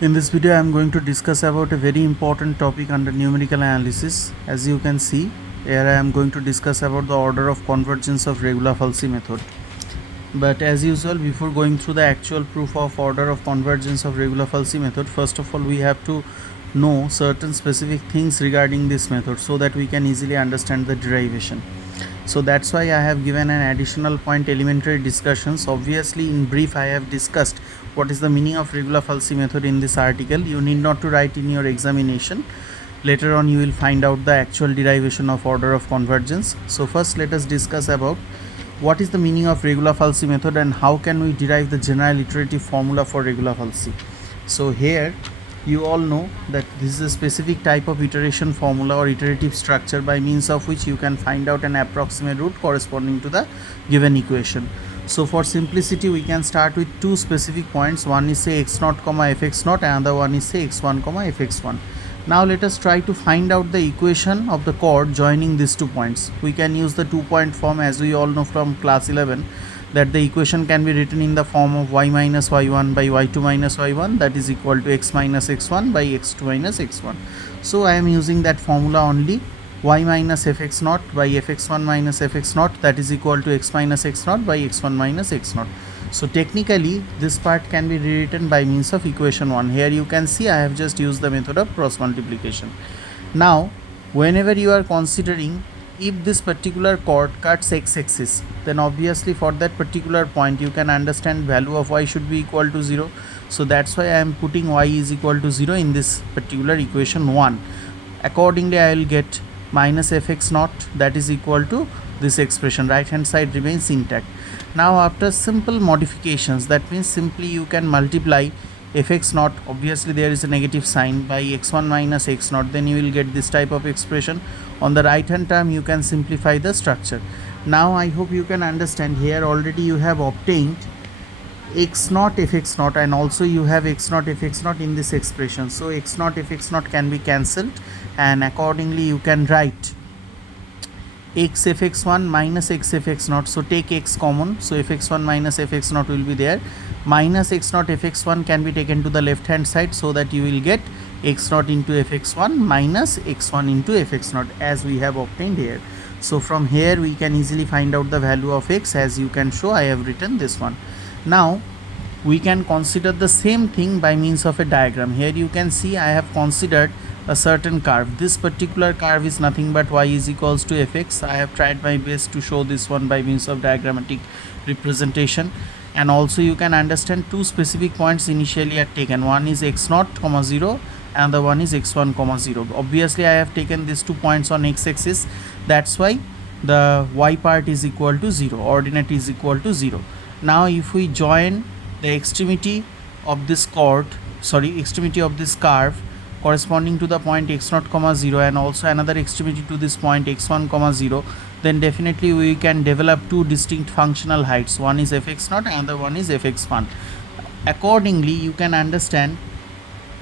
In this video I am going to discuss about a very important topic under numerical analysis. As you can see here, I am going to discuss about the order of convergence of Regula falsi method. But as usual, before going through the actual proof of order of convergence of Regula falsi method, first of all we have to know certain specific things regarding this method so that we can easily understand the derivation. So that's why I have given an additional point, elementary discussions. Obviously in brief I have discussed what is the meaning of Regula falsi method in this article. You need not to write in your examination. Later on you will find out the actual derivation of order of convergence. So first let us discuss about what is the meaning of Regula falsi method and how can we derive the general iterative formula for Regula falsi. So here you all know that this is a specific type of iteration formula or iterative structure by means of which you can find out an approximate root corresponding to the given equation. So for simplicity we can start with two specific points. One is say x0 comma fx0, another one is say x1 comma fx1. Now let us try to find out the equation of the chord joining these 2 points. We can use the 2-point form, as we all know from class 11, that the equation can be written in the form of y minus y1 by y2 minus y1, that is equal to x minus x1 by x2 minus x1. So I am using that formula only. Y minus fx0 by fx1 minus fx0, that is equal to x minus x0 by x1 minus x0. So technically this part can be rewritten by means of equation 1. Here you can see I have just used the method of cross multiplication. Now whenever you are considering if this particular chord cuts x-axis, then obviously for that particular point you can understand value of y should be equal to 0. So that's why I am putting y is equal to 0 in this particular equation 1. Accordingly I will get minus fx0, that is equal to this expression. Right hand side remains intact. Now after simple modifications, that means simply you can multiply fx0, obviously there is a negative sign, by x1 minus x0, then you will get this type of expression. On the right hand term you can simplify the structure. Now I hope you can understand, here already you have obtained x0 fx0 and also you have x0 fx0 in this expression. So x0 fx0 can be cancelled and accordingly you can write x fx1 minus x fx0. So take x common, so fx1 minus fx0 will be there. Minus x0 fx1 can be taken to the left hand side, so that you will get x0 into fx1 minus x1 into fx0 as we have obtained here. So from here we can easily find out the value of x, as you can show I have written this one. Now we can consider the same thing by means of a diagram. Here you can see I have considered a certain curve. This particular curve is nothing but y is equals to fx. I have tried my best to show this one by means of diagrammatic representation. And also you can understand two specific points initially are taken. One is x0 comma 0 and the one is x1 comma 0. Obviously I have taken these 2 points on x-axis, that's why the y part is equal to 0, ordinate is equal to 0. Now if we join the extremity of this extremity of this curve corresponding to the point x0 comma 0 and also another extremity to this point x1 comma 0, then definitely we can develop two distinct functional heights. One is fx0 and the one is fx1. Accordingly you can understand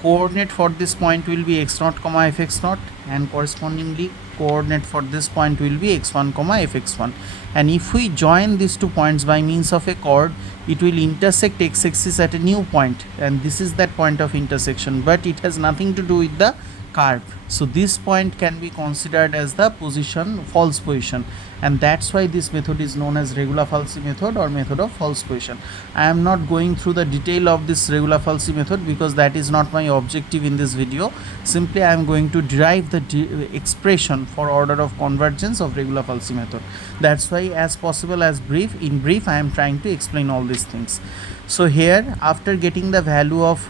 coordinate for this point will be x0 comma fx0 and correspondingly coordinate for this point will be x1 comma fx1. And if we join these 2 points by means of a chord, it will intersect x-axis at a new point, and this is that point of intersection, but it has nothing to do with the curve. So this point can be considered as the false position, and that's why this method is known as Regula falsi method or method of false position. I am not going through the detail of this Regula falsi method because that is not my objective in this video. Simply I am going to derive the expression for order of convergence of Regula falsi method. That's why as possible as in brief I am trying to explain all these things. So here after getting the value of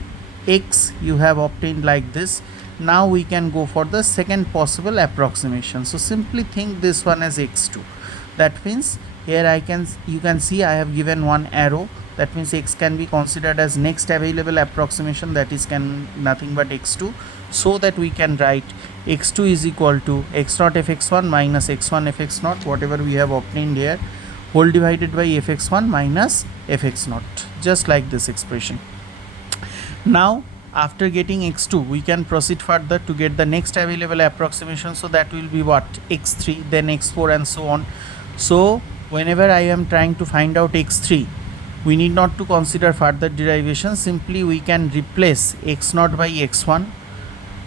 x you have obtained like this. Now we can go for the second possible approximation. So simply think this one as x2. That means here you can see I have given one arrow. That means x can be considered as next available approximation, that is nothing but x2. So that we can write x2 is equal to x0 fx1 minus x1 fx0, whatever we have obtained here, whole divided by fx1 minus fx0, just like this expression. Now after getting x2 we can proceed further to get the next available approximation. So that will be what, x3, then x4 and so on. So whenever I am trying to find out x3, We need not to consider further derivation. Simply we can replace x0 by x1,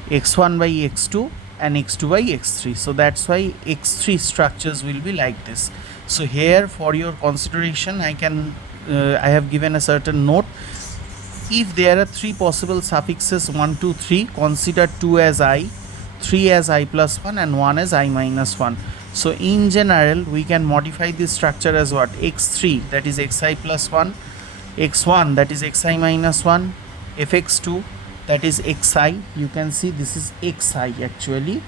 x1 by x2 and x2 by x3. So that's why x3 structures will be like this. So here for your consideration I have given a certain note. If there are three possible suffixes 1, 2, 3, consider 2 as I, 3 as I plus 1 and 1 as I minus 1. So in general we can modify this structure as what? x3 that is xi plus 1, x1 that is xi minus 1, fx2 that is xi, you can see this is xi actually,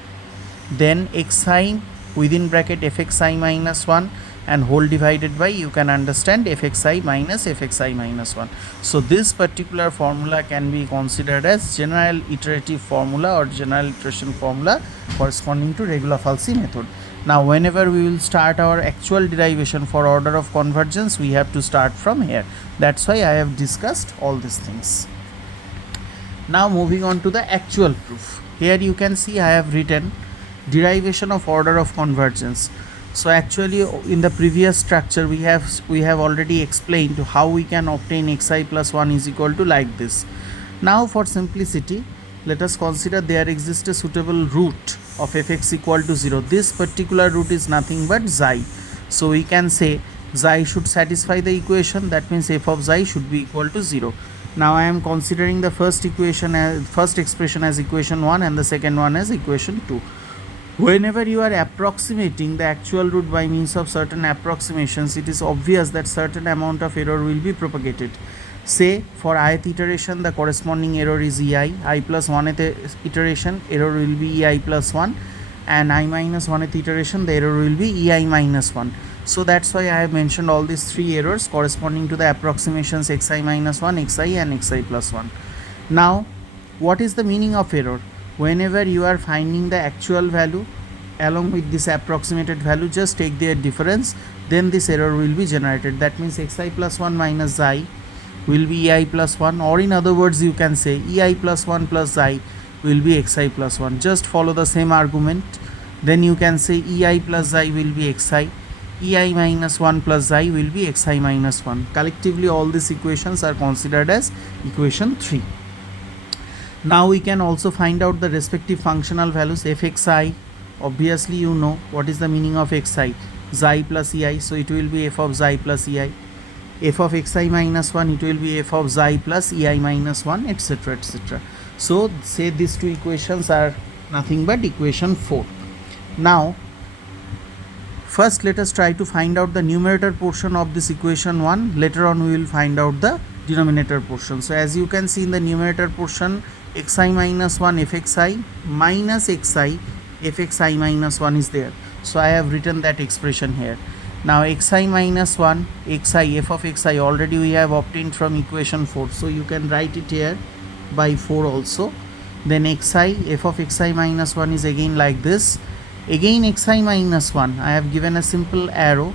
then xi within bracket fxi minus 1 and whole divided by, you can understand, fxi minus 1. So this particular formula can be considered as general iterative formula or general iteration formula corresponding to regular falsi method. Now whenever we will start our actual derivation for order of convergence, we have to start from here. That's why I have discussed all these things. Now moving on to the actual proof. Here you can see I have written derivation of order of convergence. So actually in the previous structure we have already explained how we can obtain xi plus 1 is equal to like this. Now for simplicity, let us consider there exists a suitable root of fx equal to 0. This particular root is nothing but xi. So we can say xi should satisfy the equation, that means f of xi should be equal to 0. Now I am considering the first expression as equation 1 and the second one as equation 2. Whenever you are approximating the actual root by means of certain approximations, it is obvious that certain amount of error will be propagated. Say for ith iteration the corresponding error is ei, I plus 1th iteration error will be ei plus 1, and I minus 1th iteration the error will be ei minus 1. So that's why I have mentioned all these three errors corresponding to the approximations xi minus 1, xi and xi plus 1. Now what is the meaning of error? Whenever you are finding the actual value along with this approximated value, just take their difference, then this error will be generated. That means xi plus 1 minus xi will be ei plus 1, or in other words you can say ei plus 1 plus xi will be xi plus 1. Just follow the same argument. Then you can say ei plus xi will be xi, ei minus 1 plus xi will be xi minus 1. Collectively all these equations are considered as equation 3. Now we can also find out the respective functional values. Fxi, obviously you know what is the meaning of xi, xi plus ei, so it will be f of xi plus ei. F of xi minus 1, it will be f of xi plus ei minus 1, etc, etc. So say these two equations are nothing but equation 4. Now first let us try to find out the numerator portion of this equation 1. Later on we will find out the denominator portion. So as you can see in the numerator portion, xi minus 1 fxi minus xi fxi minus 1 is there. So I have written that expression here. Now xi minus 1 xi f of xi already we have obtained from equation 4. So you can write it here by 4 also. Then xi f of xi minus 1 is again like this. Again xi minus 1, I have given a simple arrow,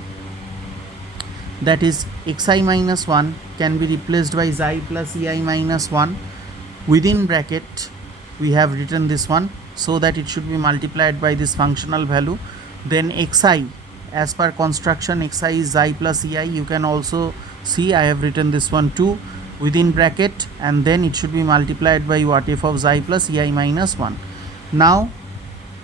that is xi minus 1 can be replaced by xi plus ei minus 1. Within bracket we have written this one so that it should be multiplied by this functional value. Then xi, as per construction, xi is xi plus ei. You can also see I have written this one too within bracket, and then it should be multiplied by what? F of xi plus ei minus 1. Now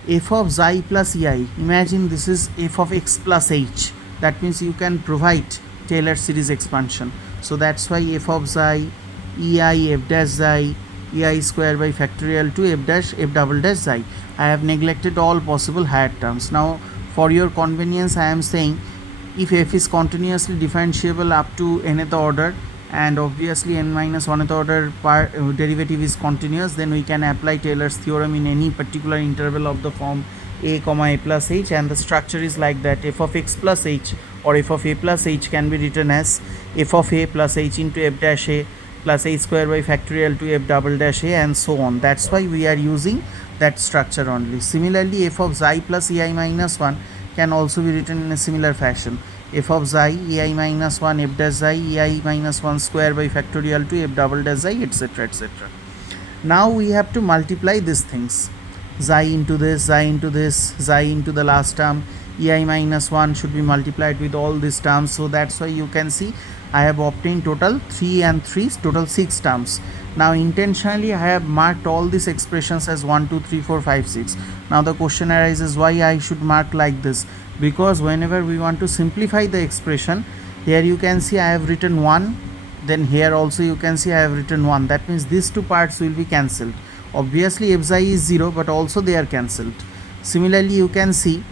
f of xi plus ei, imagine this is f of x plus h. That means you can provide Taylor series expansion. So that's why f of xi ei f dash xi ei square by factorial to f double dash xi. I have neglected all possible higher terms. Now for your convenience I am saying if f is continuously differentiable up to nth order, and obviously n minus 1th order derivative is continuous, then we can apply Taylor's theorem in any particular interval of the form a comma a plus h, and the structure is like that. F of x plus h or f of a plus h can be written as f of a plus h into f dash a plus h square by factorial to f double dash a, and so on. That's why we are using that structure only. Similarly, f of xi plus ei minus 1 can also be written in a similar fashion. F of xi ei minus 1 f dash xi ei minus 1 square by factorial to f double dash xi, etc, etc. Now we have to multiply these things. Xi into this, xi into this, xi into the last term, ei minus 1 should be multiplied with all these terms. So that's why you can see I have obtained total 3 and 3, total 6 terms. Now intentionally I have marked all these expressions as 1, 2, 3, 4, 5, 6. Now the question arises why I should mark like this, because whenever we want to simplify the expression, here you can see I have written 1, then here also you can see I have written 1. That means these two parts will be cancelled. Obviously f xi is 0, but also they are cancelled. Similarly you can see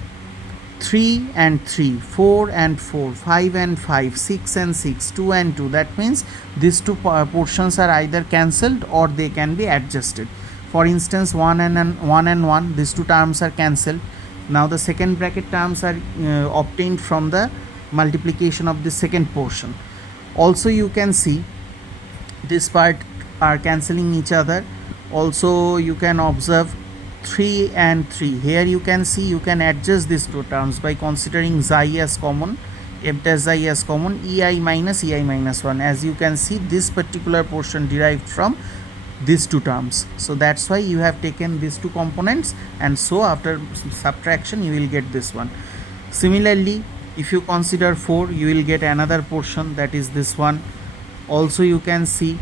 3 and 3, 4 and 4, 5 and 5, 6 and 6, 2 and 2. That means these two portions are either cancelled or they can be adjusted. For instance, 1 and 1, these two terms are cancelled. Now the second bracket terms are obtained from the multiplication of the second portion. Also you can see this part are cancelling each other. Also you can observe 3 and 3. Here you can see you can adjust these two terms by considering xi as common, f dash xi as common, ei minus 1. As you can see, this particular portion derived from these two terms. So that's why you have taken these two components, and so after subtraction you will get this one. Similarly, if you consider 4, you will get another portion, that is this one. Also you can see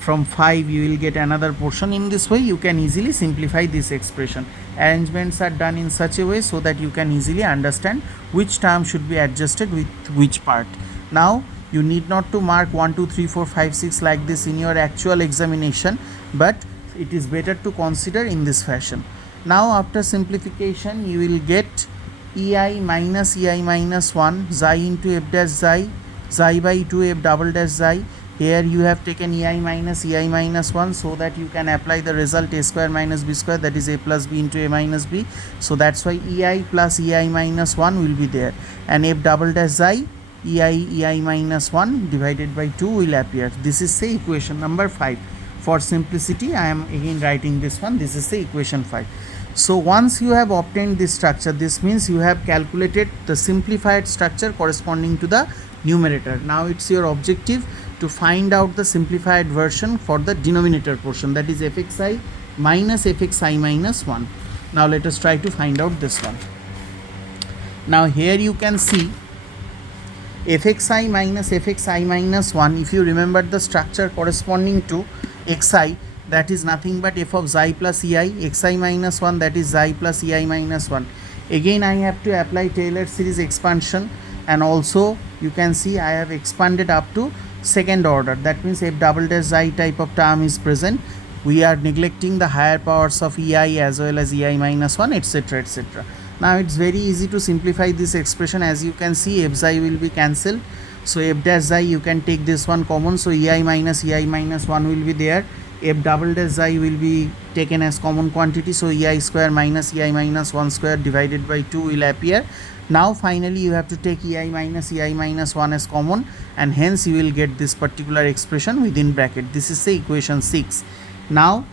from 5 you will get another portion. In this way you can easily simplify this expression. Arrangements are done in such a way so that you can easily understand which term should be adjusted with which part. Now you need not to mark 1, 2, 3, 4, 5, 6 like this in your actual examination, but it is better to consider in this fashion. Now after simplification you will get ei minus 1 xi into f dash xi by 2 f double dash xi. Here you have taken ei minus 1 so that you can apply the result a square minus b square, that is a plus b into a minus b. So that's why ei plus ei minus 1 will be there, and f double dash xi ei minus 1 divided by 2 will appear. This is say equation number 5. For simplicity I am again writing this one. This is the equation 5. So once you have obtained this structure, this means you have calculated the simplified structure corresponding to the numerator. Now it's your objective to find out the simplified version for the denominator portion, that is fxi minus fxi minus 1. Now let us try to find out this one. Now here you can see fxi minus 1. If you remember the structure corresponding to xi, that is nothing but f of xi plus ei, xi minus 1, that is xi plus ei minus 1. Again I have to apply Taylor series expansion, and also you can see I have expanded up to second order. That means f double dash xi type of term is present. We are neglecting the higher powers of ei as well as ei minus 1, etc, etc. Now it's very easy to simplify this expression. As you can see, f xi will be cancelled, so f dash xi you can take this one common, so ei minus 1 will be there. F double dash xi will be taken as common quantity, so ei square minus 1 square divided by 2 will appear. Now finally you have to take ei minus 1 as common, and hence you will get this particular expression within bracket. This is the equation 6. Now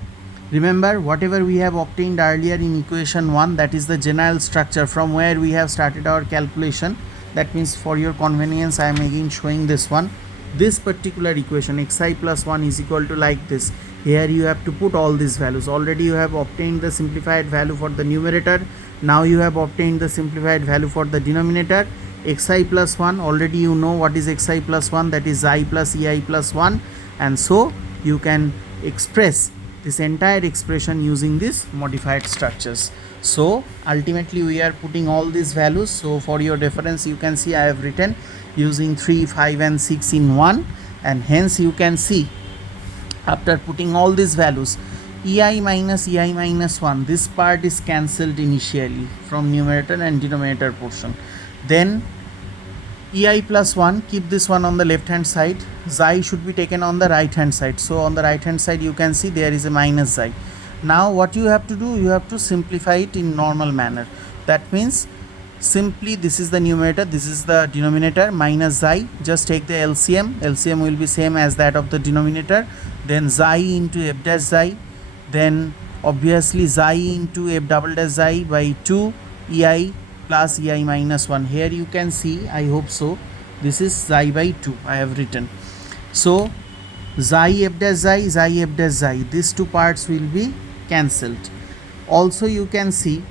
remember, whatever we have obtained earlier in equation 1, that is the general structure from where we have started our calculation. That means for your convenience I am again showing this one. This particular equation xi plus 1 is equal to like this. Here you have to put all these values. Already you have obtained the simplified value for the numerator. Now you have obtained the simplified value for the denominator. Xi plus 1, already you know what is xi plus 1, that is xi plus ei plus 1, and so you can express this entire expression using these modified structures. So ultimately we are putting all these values. So for your reference you can see I have written using 3, 5 and 6 in 1, and hence you can see after putting all these values, ei minus 1, this part is cancelled initially from numerator and denominator portion. Then ei plus 1, keep this one on the left hand side, xi should be taken on the right hand side. So on the right hand side you can see there is a minus xi. Now what you have to do, you have to simplify it in normal manner. That means simply this is the numerator, this is the denominator, minus xi, just take the LCM will be same as that of the denominator, then xi into f dash xi, then obviously xi into f double dash xi by 2 ei plus ei minus 1. Here you can see, I hope so, this is xi by 2 I have written. So xi f dash xi, these two parts will be cancelled. Also you can see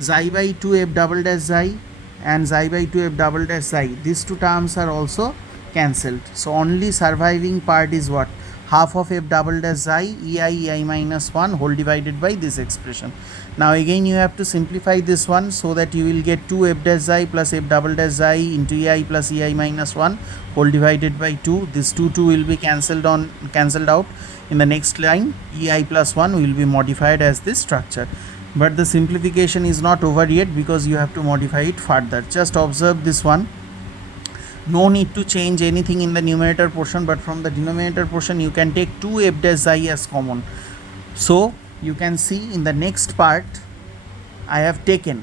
xi by 2 f double dash xi and xi by 2 f double dash xi, these two terms are also cancelled. So only surviving part is what? Half of f double dash I ei minus 1 whole divided by this expression. Now again you have to simplify this one so that you will get 2 f dash I plus f double dash I into ei plus ei minus 1 whole divided by 2. This 2 will be cancelled out. In the next line ei plus 1 will be modified as this structure. But the simplification is not over yet because you have to modify it further. Just observe this one. No need to change anything in the numerator portion, but from the denominator portion you can take 2 f dash I as common. So you can see in the next part I have taken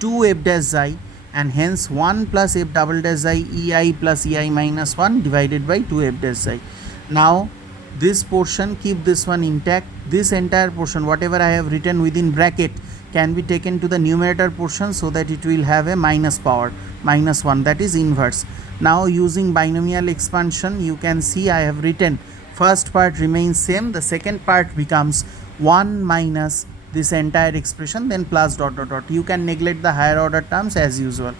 2 f dash I, and hence 1 plus f double dash I ei plus ei minus 1 divided by 2 f dash I. Now this portion, keep this one intact. This entire portion, whatever I have written within bracket, can be taken to the numerator portion so that it will have a minus power, minus 1, that is inverse. Now using binomial expansion you can see I have written first part remains same, the second part becomes 1 minus this entire expression, then plus dot dot dot. You can neglect the higher order terms as usual.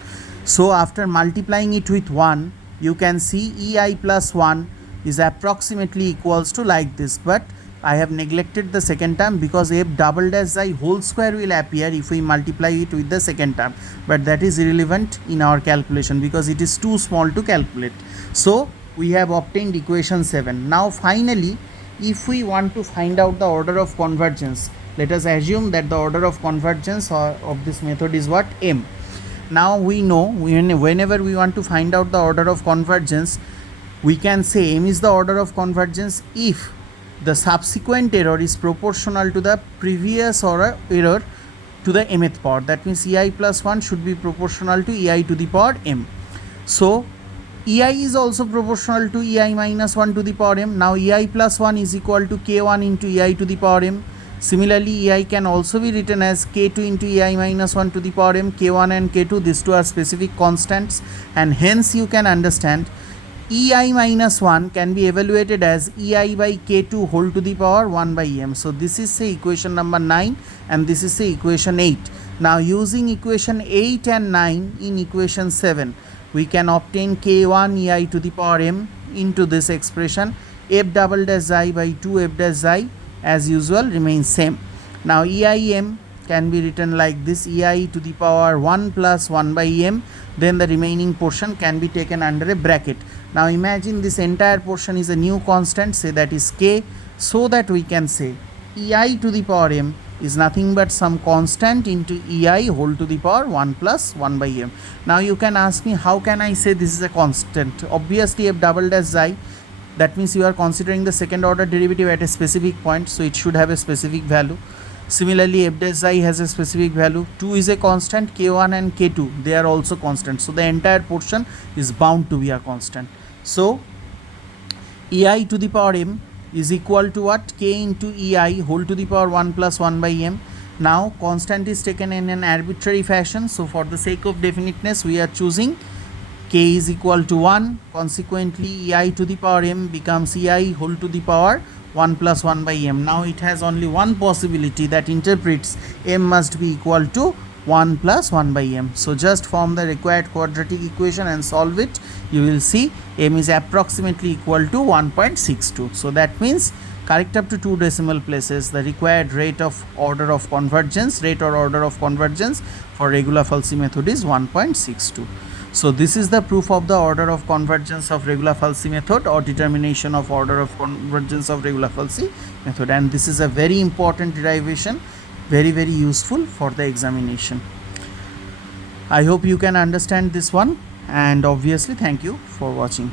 So after multiplying it with 1 you can see ei plus 1 is approximately equals to like this, but I have neglected the second term because f double dash I whole square will appear if we multiply it with the second term, but that is irrelevant in our calculation because it is too small to calculate. So we have obtained equation 7. Now finally, if we want to find out the order of convergence, let us assume that the order of convergence of this method is what? M. Now we know whenever we want to find out the order of convergence, we can say M is the order of convergence if the subsequent error is proportional to the previous error to the mth power. That means ei plus 1 should be proportional to ei to the power m. So ei is also proportional to ei minus 1 to the power m. Now ei plus 1 is equal to k1 into ei to the power m. Similarly, ei can also be written as k2 into ei minus 1 to the power m. K1 and k2, these two are specific constants, and hence you can understand ei minus 1 can be evaluated as ei by k2 whole to the power 1 by m. So this is say equation number 9 and this is say equation 8. Now using equation 8 and 9 in equation 7, we can obtain k1 ei to the power m into this expression. F double dash I by 2 f dash I as usual remains same. Now eim can be written like this, ei to the power 1 plus 1 by m, then the remaining portion can be taken under a bracket. Now imagine this entire portion is a new constant, say that is k, so that we can say ei to the power m is nothing but some constant into ei whole to the power 1 plus 1 by m. Now you can ask me, how can I say this is a constant? Obviously f double dash I, that means you are considering the second order derivative at a specific point, so it should have a specific value. Similarly, f dash I has a specific value. 2 is a constant, k1 and k2, they are also constant. So the entire portion is bound to be a constant. So ei to the power m is equal to what? K into ei whole to the power 1 plus 1 by m. Now constant is taken in an arbitrary fashion. So for the sake of definiteness, we are choosing k is equal to 1. Consequently, ei to the power m becomes ei whole to the power 1 plus 1 by m. Now it has only one possibility that interprets m must be equal to 1 plus 1 by m. So just form the required quadratic equation and solve it. You will see m is approximately equal to 1.62. So that means correct up to 2 decimal places. The required rate of order of convergence, rate or order of convergence for regular falsi method is 1.62. So this is the proof of the order of convergence of regular falsi method, or determination of order of convergence of regular falsi method, and this is a very important derivation, very useful for the examination. I hope you can understand this one, and obviously thank you for watching.